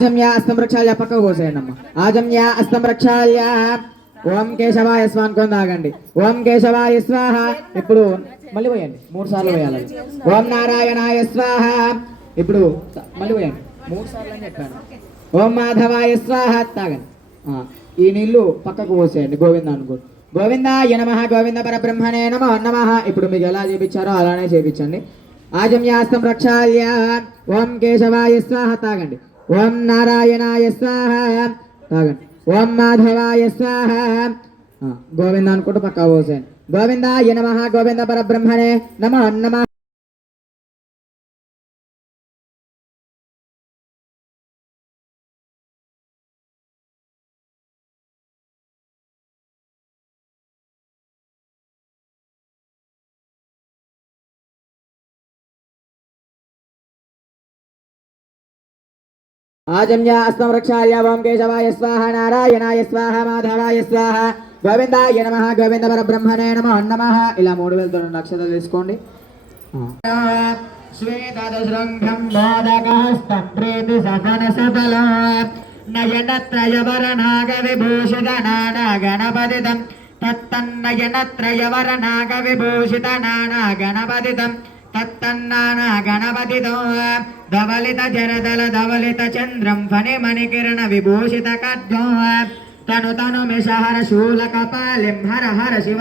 आजम्या अस्तं प्रक्षाल्य पक्क कोसेयंडम्मा आजम्या अस्तं प्रक्षाल्य ఓం కేశవాయ స్వాహ అనుకొని తాగండి. ఓం కేశవాయ స్వాహ. ఇప్పుడు మళ్ళీ పోయండి 3 సార్లు పోయాలి. ఓం నారాయణాయ స్వాహ. ఇప్పుడు మళ్ళీ పోయండి 3 సార్లు అని చెప్పాను. ఓం మాధవాయ స్వాహ తాగండి. ఈ నీళ్లు పక్కకు పోసేయండి గోవింద అనుకోండి. గోవిందాయ నమః గోవింద పరబ్రహ్మణే నమః నమః. ఇప్పుడు మీకు ఎలా చేపించారో అలానే చేపించండి. ఆజమ్యాస్తం ప్రక్షాళ్య ఓం కేశవాయ స్వాహ తాగండి. ఓం నారాయణాయ స్వాహ తాగండి. ఓం మాధవాయ స్వాహ. గోవింద అనుకుంటూ పక్కా పోసేయండి. గోవిందాయ నమః గోవింద పరబ్రహ్మణే నమః నమః. आजम्या अस्तं रक्षाय ओम केशवाय स्वाहा नारायणाय स्वाहा माधवाय स्वाहा गोविंदाय नमः गोविंद परब्रह्मणे नमः नमः. ఇలా 3 వేలతో నక్షత్రాలు తీసుకోండి. శ్వేతదశృంగం మోదకహస్తం ప్రీతి సదన సబల నయనత్రయవరనాగ విభూషిత నానా గణపతితం తత్తన్నయనత్రయవరనాగ విభూషిత నానా గణపతితం తత్తన్నానా గణపతితో ధవలిత జరదల ధవలిత చంద్రం ఫణి మణికిరణ విభూషిత ఖడ్గో తను తను మిషహర శూల కపాలిం హర హర శివ.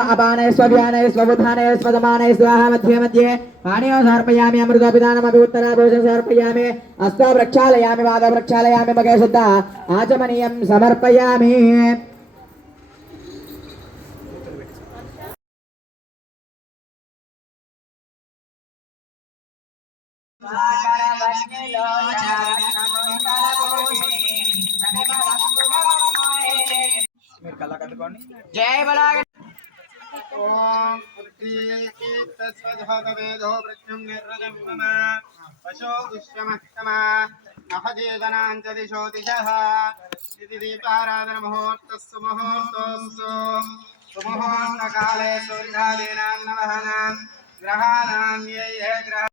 अपाने स्वव्याने स्वबुधाने स्वदमाने स्वाहा मध्ये मध्ये पाणियो समर्पयामि अमृतोपिदानमपि उत्तराभूषं समर्पयामि हस्तो प्रक्षालयामि पादौ प्रक्षालयामि मगे शुद्ध आचमनीयं समर्पयामि. जय बला ओम तस्वधोगवेदो प्रत्युंगिर्रजं मम पशो दुष्यमस्तमा नहजेदनाञ्च दिशो दिशः इति दीपाराधनमुहूर्तस्सु मुहूर्तोऽस्तु सुमुहूर्तकाले सूर्यादीनां नवहनां ग्रहाणां ये ये ग्रहाः